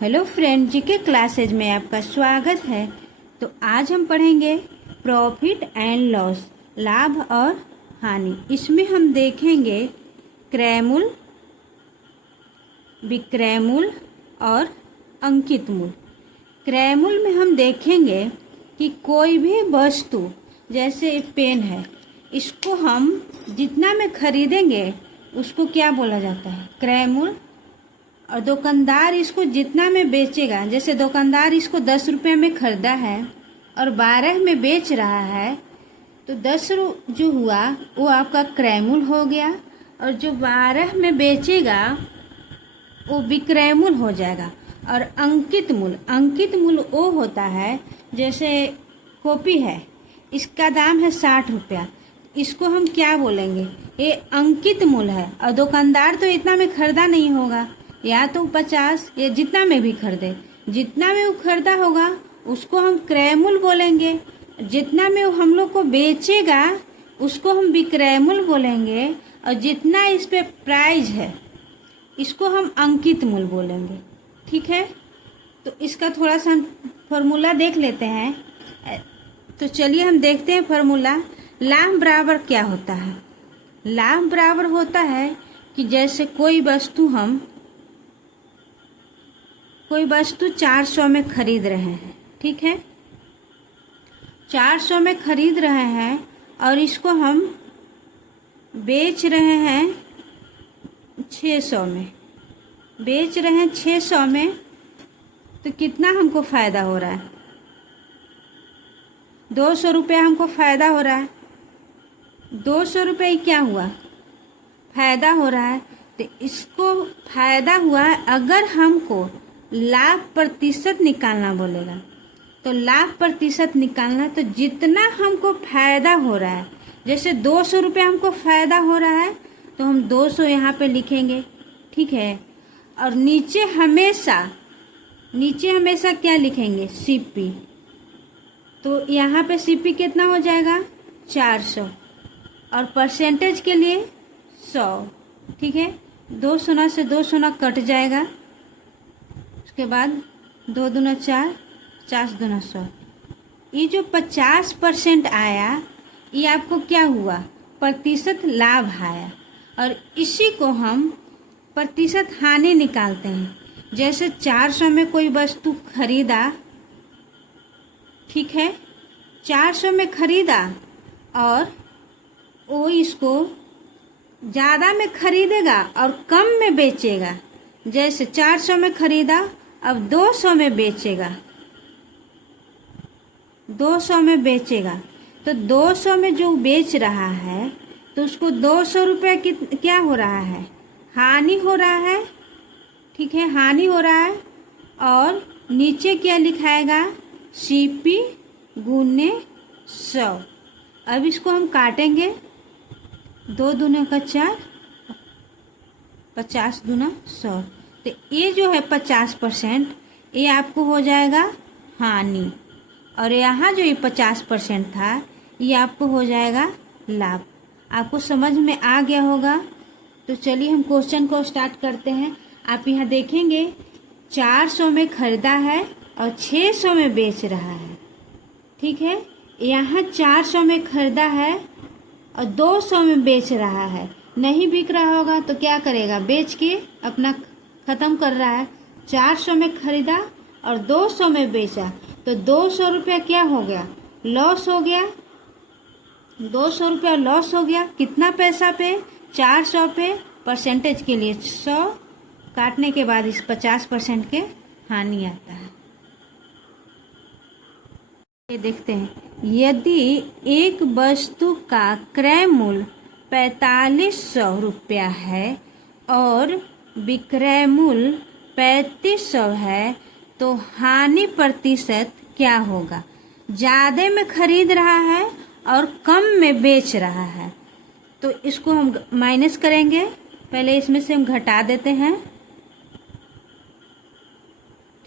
Hello friend, GK classes में आपका स्वागत है। तो आज हम पढ़ेंगे प्रॉफिट एंड लॉस, लाभ और हानि। इसमें हम देखेंगे क्रय मूल्य, विक्रय मूल्य और अंकित मूल्य। क्रय मूल्य में हम देखेंगे कि कोई भी वस्तु, जैसे पेन है, इसको हम जितना में खरीदेंगे उसको क्या बोला जाता है? क्रय मूल्य। और दुकानदार इसको जितना में बेचेगा, जैसे दुकानदार इसको 10 रुपये में खरीदा है और 12 में बेच रहा है, तो 10 जो हुआ वो आपका क्रय मूल्य हो गया, और जो 12 में बेचेगा वो विक्रय मूल्य हो जाएगा। और अंकित मूल्य वो होता है, जैसे कॉपी है, इसका दाम है 60 रुपया, इसको हम क्या बोलेंगे? ये अंकित मूल्य है। और दुकानदार तो इतना में खरीदा नहीं होगा, या तो 50 या जितना में भी खरीदे, जितना में वो खरीदा होगा उसको हम क्रय मूल्य बोलेंगे। जितना में वो हम लोग को बेचेगा उसको हम विक्रय मूल्य बोलेंगे, और जितना इस पे प्राइस है इसको हम अंकित मूल्य बोलेंगे। ठीक है, तो इसका थोड़ा सा फॉर्मूला देख लेते हैं। तो चलिए हम देखते हैं फॉर्मूला। लाभ बराबर क्या होता है? लाभ बराबर होता है कि जैसे कोई वस्तु 400 में खरीद रहे हैं, ठीक है, 400 में खरीद रहे हैं और इसको हम बेच रहे हैं 600 में, बेच रहे हैं 600 में, तो कितना हमको फायदा हो रहा है? 200 रुपया हमको फायदा हो रहा है। 200 रुपये क्या हुआ? फायदा हो रहा है। तो इसको फायदा हुआ है। अगर हमको लाभ प्रतिशत निकालना बोलेगा, तो लाभ प्रतिशत निकालना, तो जितना हमको फायदा हो रहा है, जैसे 200 रुपये हमको फायदा हो रहा है तो हम 200 यहाँ पे लिखेंगे, ठीक है। और नीचे हमेशा क्या लिखेंगे? सीपी। तो यहाँ पे सीपी कितना हो जाएगा? 400, और परसेंटेज के लिए 100, ठीक है। 2 शून्य से 2 शून्य कट जाएगा, उसके बाद 2 दूना 4, 50 दूना 100। ये जो 50% आया, ये आपको क्या हुआ? प्रतिशत लाभ आया। और इसी को हम प्रतिशत हानि निकालते हैं। जैसे 400 में कोई वस्तु खरीदा, ठीक है, 400 में खरीदा और वो इसको ज़्यादा में खरीदेगा और कम में बेचेगा। जैसे 400 में खरीदा, अब 200 में बेचेगा, 200 में बेचेगा, तो 200 में जो बेच रहा है तो उसको 200 रुपये क्या हो रहा है? हानि हो रहा है, ठीक है, हानि हो रहा है। और नीचे क्या लिखाएगा? सीपी गुने 100। अब इसको हम काटेंगे, 2 दूने का 4, 50 दूना 100। तो ये जो है 50%, ये आपको हो जाएगा हानि, और यहाँ जो ये 50% था ये आपको हो जाएगा लाभ। आपको समझ में आ गया होगा। तो चलिए हम क्वेश्चन को स्टार्ट करते हैं। आप यहाँ देखेंगे 400 में खरीदा है और 600 में बेच रहा है, ठीक है। यहाँ 400 में खरीदा है और 200 में बेच रहा है। नहीं बिक रहा होगा तो क्या करेगा? बेच के अपना खत्म कर रहा है। 400 में खरीदा और 200 में बेचा, तो 200 रुपया क्या हो गया? लॉस हो गया। 200 रुपया लॉस हो गया। कितना पैसा पे? 400 पे। परसेंटेज के लिए 100, काटने के बाद इस 50% के हानि आता है। ये देखते हैं, यदि एक वस्तु का क्रय मूल्य 4500 रुपया है और विक्रय मूल्य 3500 है, तो हानि प्रतिशत क्या होगा? ज़्यादा में खरीद रहा है और कम में बेच रहा है, तो इसको हम माइनस करेंगे। पहले इसमें से हम घटा देते हैं,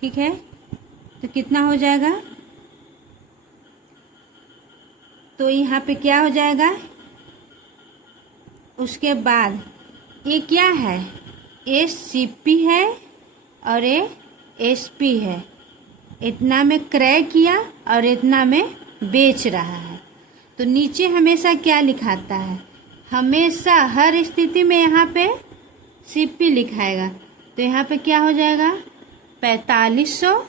ठीक है। तो कितना हो जाएगा? तो यहाँ पे क्या हो जाएगा? उसके बाद ये क्या है? ये सीपी है और ये एसपी है, इतना में क्रय किया और इतना में बेच रहा है। तो नीचे हमेशा क्या लिखाता है, हमेशा हर स्थिति में यहाँ पे सीपी लिखाएगा। तो यहाँ पे क्या हो जाएगा 4500,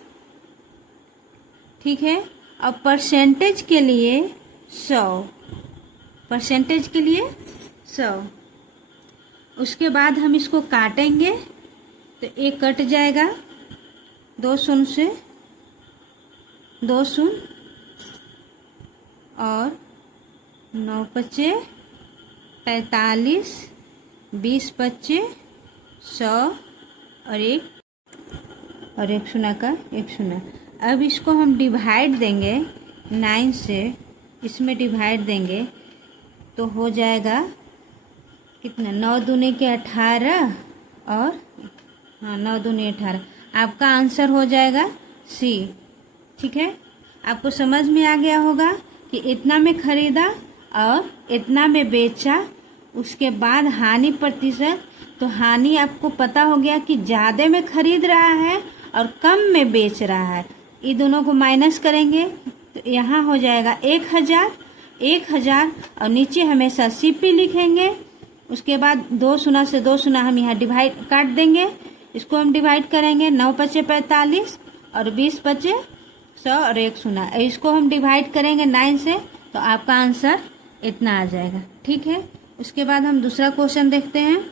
ठीक है। और परसेंटेज के लिए 100, परसेंटेज के लिए 100। उसके बाद हम इसको काटेंगे तो एक कट जाएगा 2 शून्य से, 2 शून्य और 9 पच्चे 45, 20 पच्चे 100 और एक शून्य का एक शून्य। अब इसको हम डिवाइड देंगे 9 से, इसमें डिवाइड देंगे तो हो जाएगा कितना, 9 दूनी के 18 और 9 दूनी 18। आपका आंसर हो जाएगा सी, ठीक है। आपको समझ में आ गया होगा कि इतना में खरीदा और इतना में बेचा, उसके बाद हानि प्रतिशत। तो हानि आपको पता हो गया कि ज़्यादा में खरीद रहा है और कम में बेच रहा है। ये दोनों को माइनस करेंगे तो यहाँ हो जाएगा 1000 और नीचे हमेशा सीपी लिखेंगे। उसके बाद 2 शून्य से 2 शून्य हम यहाँ डिवाइड काट देंगे, इसको हम डिवाइड करेंगे 9 पच्चे 45 और 20 पच्चे 100 और एक शून्य। इसको हम डिवाइड करेंगे 9 से तो आपका आंसर इतना आ जाएगा, ठीक है। उसके बाद हम दूसरा क्वेश्चन देखते हैं।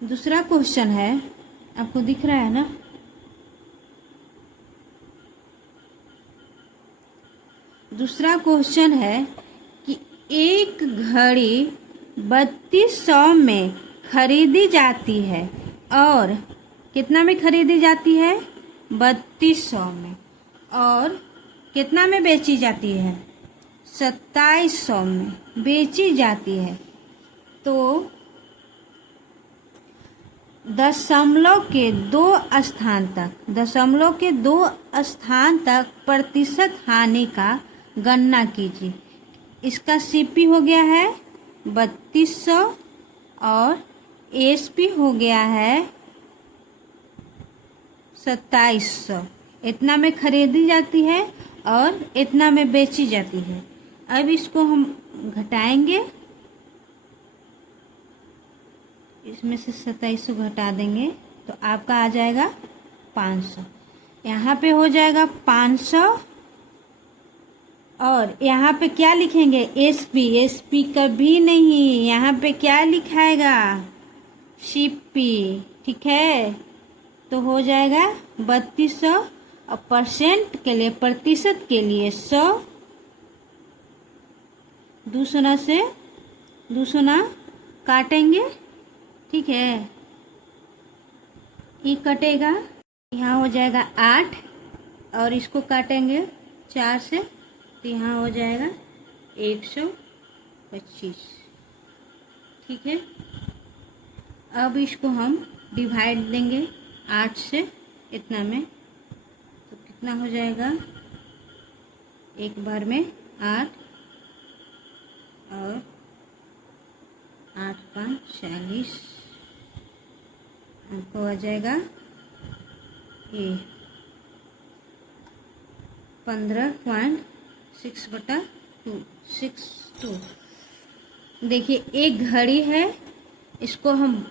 दूसरा क्वेश्चन है, आपको दिख रहा है ना, दूसरा क्वेश्चन है कि एक घड़ी 3200 में खरीदी जाती है और कितना में खरीदी जाती है 3200 में, और कितना में बेची जाती है 2700 में बेची जाती है। तो दशमलव के 2 स्थान तक प्रतिशत हानि का गणना कीजिए। इसका सीपी हो गया है 3200 और एसपी हो गया है 2700। इतना में खरीदी जाती है और इतना में बेची जाती है। अब इसको हम घटाएंगे, इसमें से 2700 घटा देंगे तो आपका आ जाएगा 500। यहाँ पे हो जाएगा 500 और यहाँ पे क्या लिखेंगे एसपी कभी नहीं, यहाँ पे क्या लिखाएगा सीपी, ठीक है। तो हो जाएगा 3200 और परसेंट के लिए, प्रतिशत के लिए 100, 2 शून्य से 2 शून्य काटेंगे, ठीक है। ये कटेगा, यहाँ हो जाएगा 8 और इसको काटेंगे 4 से तो यहाँ हो जाएगा 125, ठीक है। अब इसको हम डिवाइड देंगे 8 से इतना में तो कितना हो जाएगा, एक बार में 8 और 8 5 40, आपको आ जाएगा ये 15.6/2। देखिए एक घड़ी है, इसको हम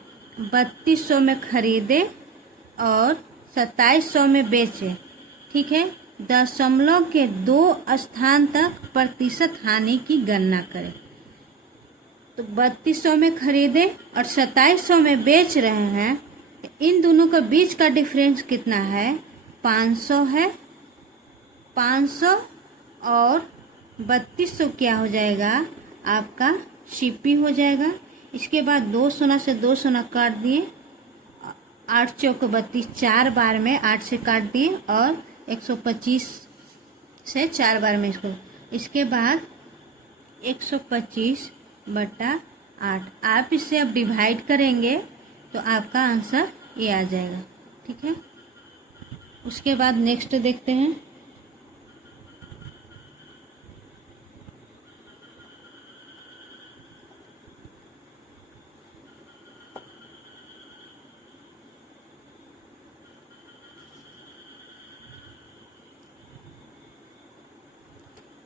3200 में खरीदे और 2700 में बेचे, ठीक है। दशमलव के 2 स्थान तक प्रतिशत हानि की गणना करें। तो 3200 में खरीदे और 2700 में बेच रहे हैं, इन दोनों का बीच का डिफरेंस कितना है 500 है। 500 और 3200 क्या हो जाएगा आपका सीपी हो जाएगा। इसके बाद 2 शून्य से 2 शून्य काट दिए, 8 चौक 32, 4 बार में 8 से काट दिए और 125 से 4 बार में इसको, इसके बाद 125/8। आप इससे अब डिवाइड करेंगे तो आपका आंसर ये आ जाएगा, ठीक है। उसके बाद नेक्स्ट देखते हैं।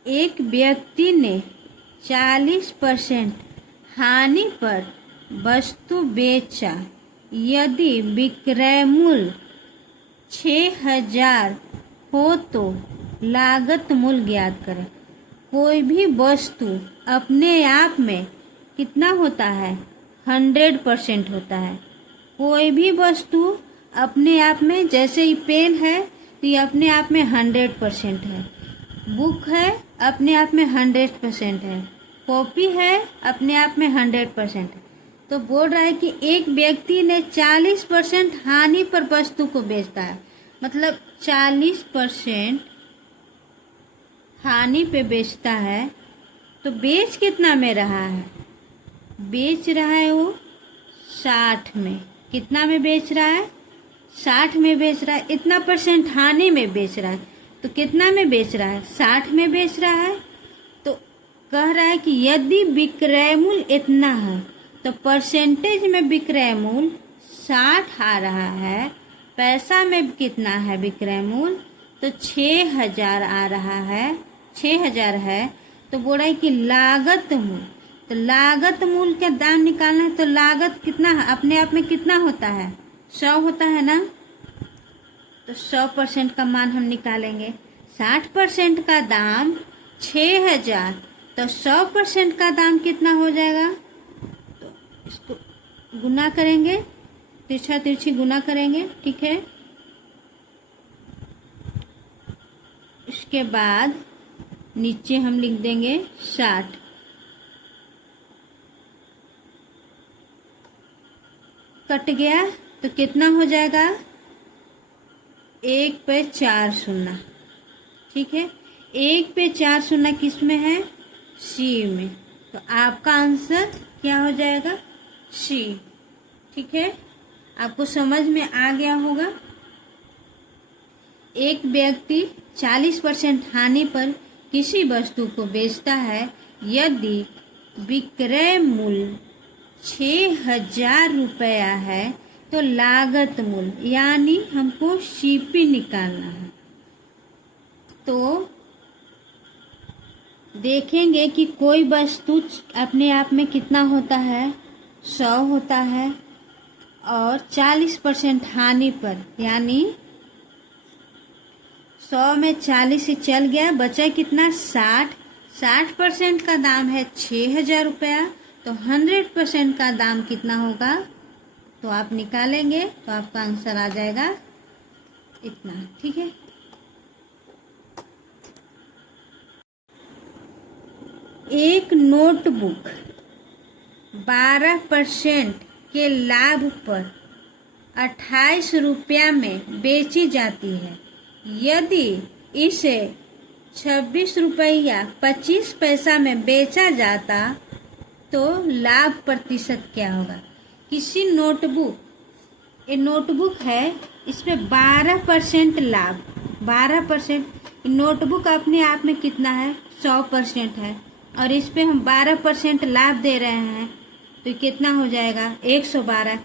एक व्यक्ति ने 40% हानि पर वस्तु बेचा। यदि विक्रय मूल्य 6,000 हो तो लागत मूल्य ज्ञात करें। कोई भी वस्तु अपने आप में कितना होता है? 100% होता है। कोई भी वस्तु अपने आप में, जैसे ये पेन है तो ये अपने आप में 100% है। बुक है अपने आप में 100% है। कॉपी है अपने आप में 100% है। तो बोल रहा है कि एक व्यक्ति ने 40% हानि पर वस्तु को बेचता है, मतलब 40% हानि पे बेचता है। तो बेच कितना में रहा है? बेच रहा है वो 60 में। कितना में बेच रहा है? 60 में बेच रहा है। इतना परसेंट हानि में बेच रहा है तो कितना में बेच रहा है? 60 में बेच रहा है। तो कह रहा है कि यदि विक्रय मूल्य इतना है तो परसेंटेज में विक्रय मूल्य 60 आ रहा है। पैसा में कितना है विक्रय मूल्य? तो 6,000 आ रहा है, 6,000 है। तो बोल रहा है कि लागत मूल्य, तो लागत मूल्य का दाम निकालना है। तो लागत कितना है? अपने आप में कितना होता है? 100 होता है ना। तो 100% का मान हम निकालेंगे। 60% का दाम 6,000, तो 100% का दाम कितना हो जाएगा? तो इसको गुना करेंगे, तिरछा तिरछी गुना करेंगे, ठीक है। इसके बाद नीचे हम लिख देंगे 60। कट गया तो कितना हो जाएगा? 1 पे 4 शून्य, ठीक है। 1 पे 4 शून्य किस में है? सी में। तो आपका आंसर क्या हो जाएगा? सी, ठीक है। आपको समझ में आ गया होगा। एक व्यक्ति 40% हानि पर किसी वस्तु को बेचता है। यदि विक्रय मूल्य 6,000 रुपया है तो लागत मूल्य यानी हमको सीपी निकालना है। तो देखेंगे कि कोई वस्तु अपने आप में कितना होता है? 100 होता है। और 40% हानि पर, यानी 100 में 40 से चल गया, बचा कितना? 60। 60% का दाम है 6,000 रुपया। तो 100% का दाम कितना होगा? तो आप निकालेंगे तो आपका आंसर आ जाएगा इतना, ठीक है। एक नोटबुक 12% के लाभ पर 28 रुपया में बेची जाती है। यदि इसे 26 रुपया 25 पैसा में बेचा जाता तो लाभ प्रतिशत क्या होगा? किसी नोटबुक, ये नोटबुक है, इसमें 12% लाभ, 12%। नोटबुक अपने आप में कितना है? 100% है। और इस पे हम 12% लाभ दे रहे हैं तो कितना हो जाएगा? 112।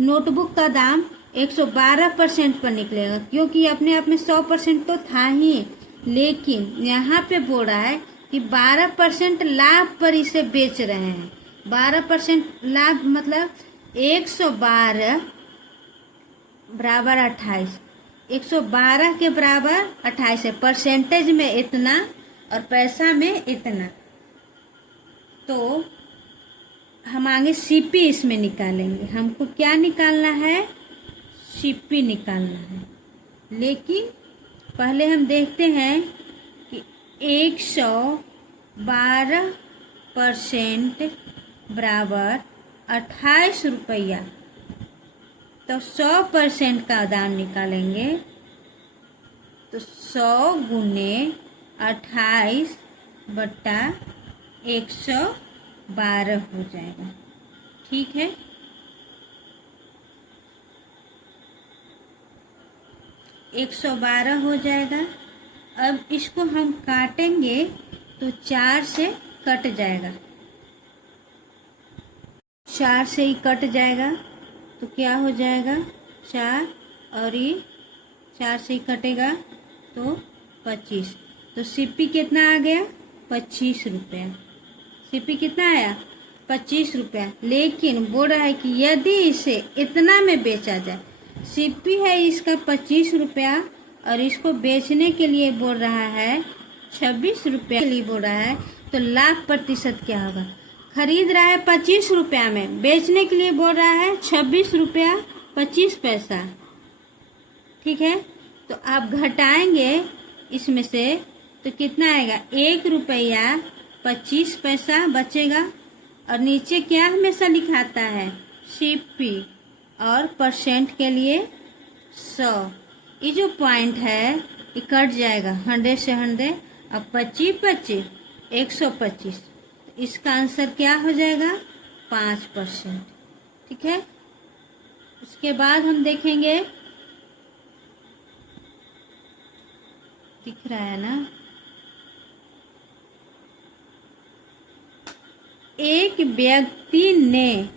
नोटबुक का दाम 112% पर निकलेगा, क्योंकि अपने आप में 100% तो था ही, लेकिन यहाँ पे बोल रहा है कि 12% लाभ पर इसे बेच रहे हैं। 12% लाभ मतलब 112 बराबर 28। 112 के बराबर 28 है। परसेंटेज में इतना और पैसा में इतना। तो हम आगे सीपी इसमें निकालेंगे। हमको क्या निकालना है? सीपी निकालना है। लेकिन पहले हम देखते हैं कि 112% बराबर 28 रुपया। तो 100% का दाम निकालेंगे तो 100 गुने 28 बट्टा 112 हो जाएगा, ठीक है। एक 112 हो जाएगा। अब इसको हम काटेंगे तो 4 से कट जाएगा, 4 से ही कट जाएगा तो क्या हो जाएगा? 4 और ये 4 से ही कटेगा तो 25। तो सीपी कितना आ गया? 25 रुपया। सीपी कितना आया? 25 रुपया। लेकिन बोल रहा है कि यदि इसे इतना में बेचा जाए, सीपी है इसका 25 रुपया और इसको बेचने के लिए बोल रहा है 26 रुपया के लिए बोल रहा है, तो लाभ प्रतिशत क्या होगा? खरीद रहा है 25 रुपया में, बेचने के लिए बोल रहा है 26 रुपया 25 पैसा। ठीक है, तो आप घटाएंगे इसमें से तो कितना आएगा? 1 रुपया 25 पैसा बचेगा। और नीचे क्या हमेशा लिखाता है? सीपी और परसेंट के लिए 100। ये जो पॉइंट है ये कट जाएगा 100 से 100। अब 25 125, इसका आंसर क्या हो जाएगा? 5%। ठीक है, उसके बाद हम देखेंगे, दिख रहा है ना, एक व्यक्ति ने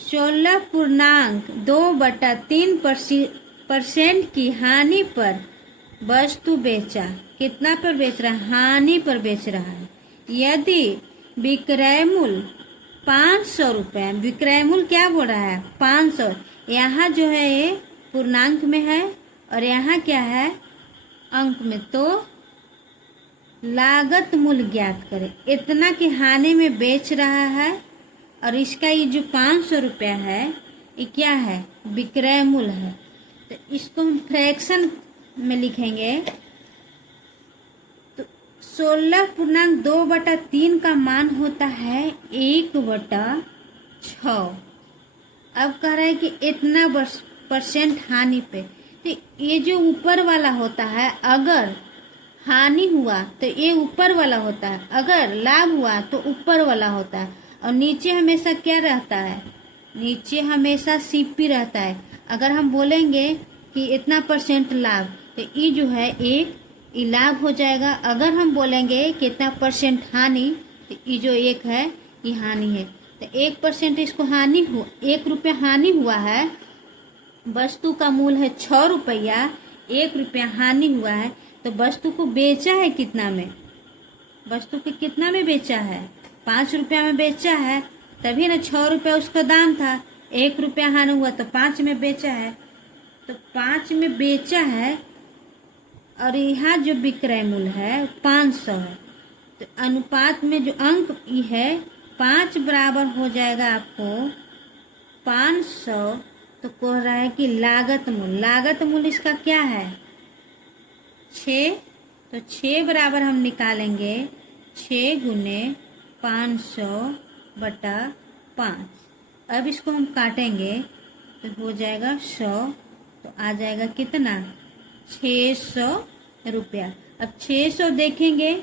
16.2/3% की हानि पर वस्तु बेचा। कितना पर बेच रहा है? हानि पर बेच रहा है। यदि विक्रय मूल्य 500 रुपये, विक्रय मूल्य क्या बोल रहा है? 500। यहाँ जो है ये पूर्णांक में है और यहाँ क्या है? अंक में। तो लागत मूल्य ज्ञात करें। इतना की हानि में बेच रहा है और इसका ये जो 500 रुपया है ये क्या है? विक्रय मूल्य है। तो इसको हम फ्रैक्शन में लिखेंगे। तो 16.2/3 का मान होता है 1/6। अब कह रहा है कि इतना % हानि पे, तो ये जो ऊपर वाला होता है, अगर हानि हुआ तो ये ऊपर वाला होता है, अगर लाभ हुआ तो ऊपर वाला होता है। और नीचे हमेशा क्या रहता है? नीचे हमेशा सीपी रहता है। अगर हम बोलेंगे कि इतना % लाभ, तो ये जो है एक ये लाभ हो जाएगा। अगर हम बोलेंगे कि इतना % हानि, तो ये जो एक है ये हानि है। तो 1% इसको हानि हुआ, 1 रुपया हानि हुआ है। वस्तु का मूल्य है 6 रुपया, 1 रुपया हानि हुआ है। तो वस्तु को बेचा है कितना में? वस्तु को कितना में बेचा है? 5 रुपया में बेचा है, तभी ना 6 रुपया उसका दाम था। 1 रुपया हानि हुआ तो 5 में बेचा है। तो 5 में बेचा है और यहाँ जो विक्रय मूल्य है 500 है। तो अनुपात में जो अंक ये है 5 बराबर हो जाएगा आपको 500। तो कह रहा है कि लागत मूल्य, लागत मूल्य इसका क्या है? 6। तो 6 बराबर हम निकालेंगे 6 गुने 500/5। अब इसको हम काटेंगे तो हो जाएगा 100। तो आ जाएगा कितना? 600 रुपया। अब 600 देखेंगे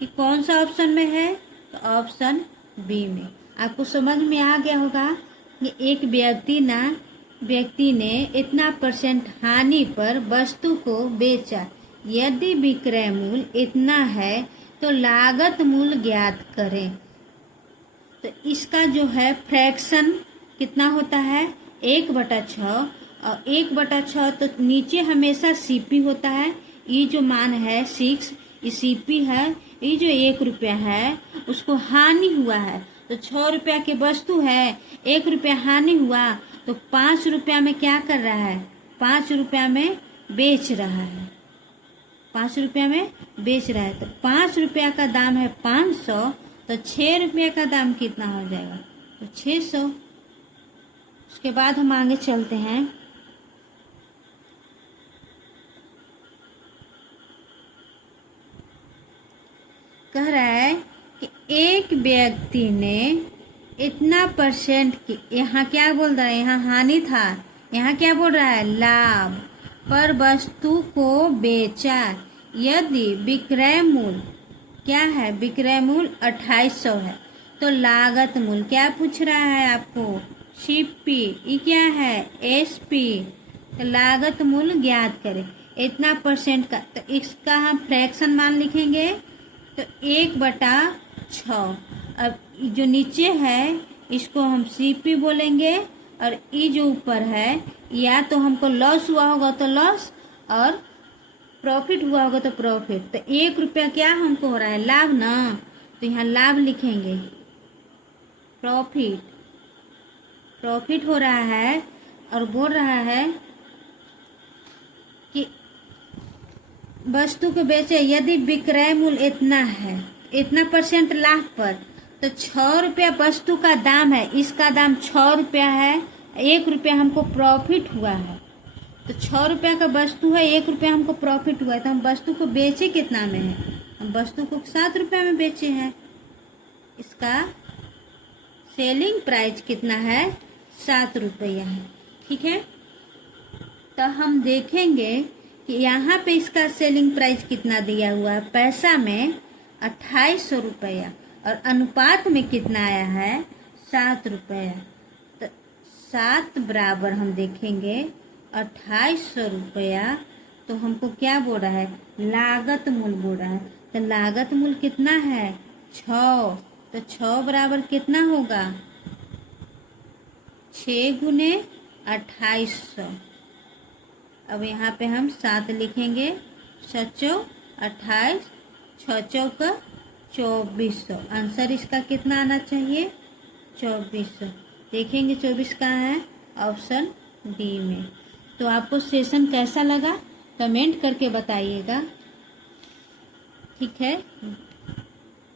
कि कौन सा ऑप्शन में है, तो ऑप्शन बी में। आपको समझ में आ गया होगा कि एक व्यक्ति ने इतना % हानि पर वस्तु को बेचा। यदि विक्रय मूल्य इतना है तो लागत मूल्य ज्ञात करें। तो इसका जो है फ्रैक्शन कितना होता है? 1/6। और 1/6 तो नीचे हमेशा सीपी होता है। ये जो मान है 6, ये सीपी है। ये जो 1 रुपया है उसको हानि हुआ है, तो 6 रुपया की वस्तु है, 1 रुपया हानि हुआ तो 5 रुपया में क्या कर रहा है? 5 रुपया में बेच रहा है। 5 रुपया में बेच रहा है। तो 5 रुपया का दाम है 500, तो 6 रुपया का दाम कितना हो जाएगा? तो 600। उसके बाद हम आगे चलते हैं। कह रहा है कि एक व्यक्ति ने इतना % की, यहाँ क्या बोल रहा है? यहाँ हानि था, यहाँ क्या बोल रहा है? लाभ पर वस्तु को बेचा। यदि विक्रय मूल्य क्या है? विक्रय मूल्य 2800 है। तो लागत मूल्य क्या पूछ रहा है आपको? सीपी। ये क्या है? एसपी। तो लागत मूल्य ज्ञात करें। इतना % का, तो इसका हम फ्रैक्शन मान लिखेंगे। तो 1/6। अब जो नीचे है इसको हम सीपी बोलेंगे और ये जो ऊपर है, या तो हमको लॉस हुआ होगा तो लॉस, और प्रॉफिट हुआ होगा तो प्रॉफिट, तो 1 रुपया क्या हमको हो रहा है, लाभ ना, तो यहाँ लाभ लिखेंगे। प्रॉफिट, प्रॉफिट हो रहा है और बोल रहा है कि वस्तु को बेचे यदि विक्रय मूल्य इतना है, इतना % लाभ पर, तो 6 रुपया वस्तु का दाम है, इसका दाम 6 रुपया है, 1 रुपया हमको प्रॉफिट हुआ है। तो 6 रुपया का वस्तु है, 1 रुपया हमको प्रॉफिट हुआ है, तो हम वस्तु को बेचे कितना में है, हम वस्तु को 7 रुपया में बेचे हैं। इसका सेलिंग प्राइस कितना है, 7 रुपया है। ठीक है, तो हम देखेंगे कि यहाँ पे इसका सेलिंग प्राइस कितना दिया हुआ है, पैसा में 2800 रुपया और अनुपात में कितना आया है, 7 रुपया। तो 7 बराबर हम देखेंगे 2800 रुपया, तो हमको क्या बोल रहा है, लागत मूल्य बोल रहा है। तो लागत मूल्य कितना है, 6, तो 6 बराबर कितना होगा, 6 गुने 2800। अब यहाँ पे हम 7 लिखेंगे, 7 28, 6 चौका 2400। आंसर इसका कितना आना चाहिए, 2400। देखेंगे 24 कहाँ है, ऑप्शन डी में। तो आपको सेशन कैसा लगा कमेंट करके बताइएगा। ठीक है।